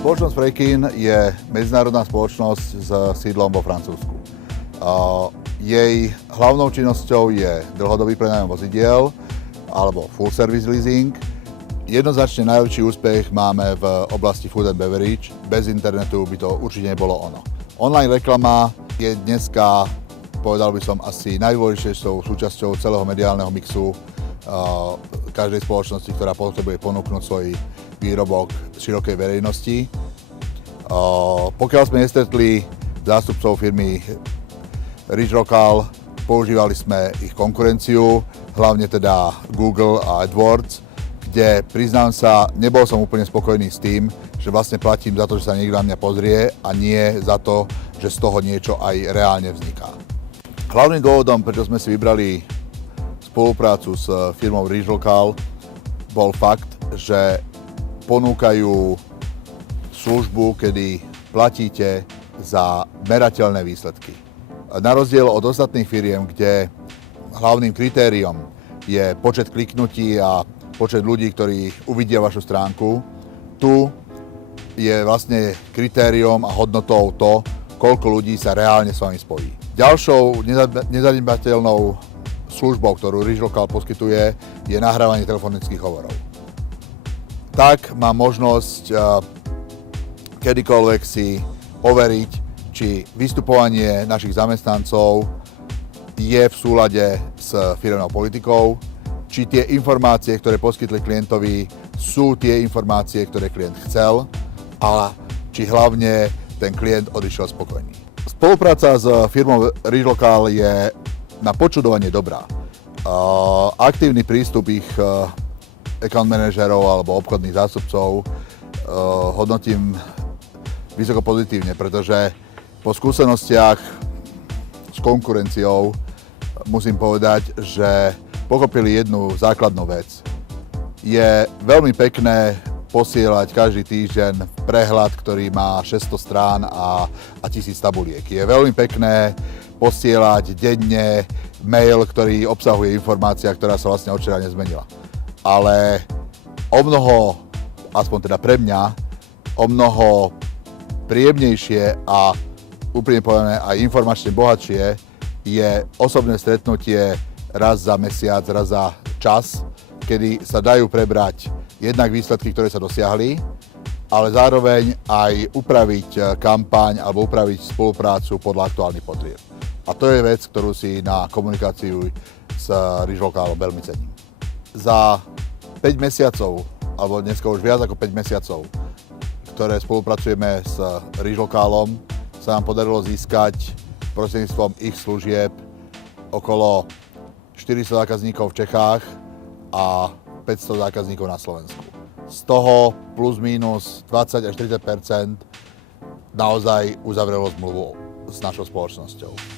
Spoločnosť Freikin je medzinárodná spoločnosť s sídlom vo Francúzsku. Jej hlavnou činnosťou je dlhodobý prenájom vozidiel alebo full service leasing. Jednoznačne najväčší úspech máme v oblasti food and beverage. Bez internetu by to určite nebolo ono. Online reklama je dneska, povedal by som, asi najdôležitejšou súčasťou celého mediálneho mixu každej spoločnosti, ktorá potrebuje ponúknuť svoj výrobok širokej verejnosti. Pokiaľ sme nestretli zástupcov firmy Rich Local, používali sme ich konkurenciu, hlavne teda Google a AdWords, kde, priznám sa, nebol som úplne spokojný s tým, že vlastne platím za to, že sa niekto na mňa pozrie a nie za to, že z toho niečo aj reálne vzniká. Hlavným dôvodom, prečo sme si vybrali spoluprácu s firmou Rich Local, bol fakt, že ponúkajú službu, kedy platíte za merateľné výsledky. Na rozdiel od ostatných firiem, kde hlavným kritériom je počet kliknutí a počet ľudí, ktorí uvidia vašu stránku, tu je vlastne kritériom a hodnotou to, koľko ľudí sa reálne s vami spojí. Ďalšou nezanedbateľnou službou, ktorú Rich Local poskytuje, je nahrávanie telefonických hovorov. Tak má možnosť kedykoľvek si overiť, či vystupovanie našich zamestnancov je v súlade s firemnou politikou, či tie informácie, ktoré poskytli klientovi, sú tie informácie, ktoré klient chcel, a či hlavne ten klient odišiel spokojný. Spolupráca s firmou Rich Local je na počudovanie dobrá. Aktívny prístup ich account manažerov alebo obchodných zástupcov hodnotím vysoko pozitívne, pretože po skúsenostiach s konkurenciou musím povedať, že pochopili jednu základnú vec. Je veľmi pekné posielať každý týždeň prehľad, ktorý má 600 strán a 1000 tabuliek. Je veľmi pekné posielať denne mail, ktorý obsahuje informácia, ktorá sa vlastne od včera nezmenila. Ale omnoho, aspoň teda pre mňa, omnoho príjemnejšie a úplne povedané aj informačne bohatšie je osobné stretnutie raz za mesiac, raz za čas, kedy sa dajú prebrať jednak výsledky, ktoré sa dosiahli, ale zároveň aj upraviť kampaň alebo upraviť spoluprácu podľa aktuálnych potrieb. A to je vec, ktorú si na komunikáciu s Rich Localom veľmi cením. Za 5 mesiacov, alebo dneska už viac ako 5 mesiacov, ktoré spolupracujeme s Rich Localom, sa nám podarilo získať prostredníctvom ich služieb okolo 400 zákazníkov v Čechách a 500 zákazníkov na Slovensku. Z toho plus minus 20 až 30% naozaj uzavrelo zmluvu s našou spoločnosťou.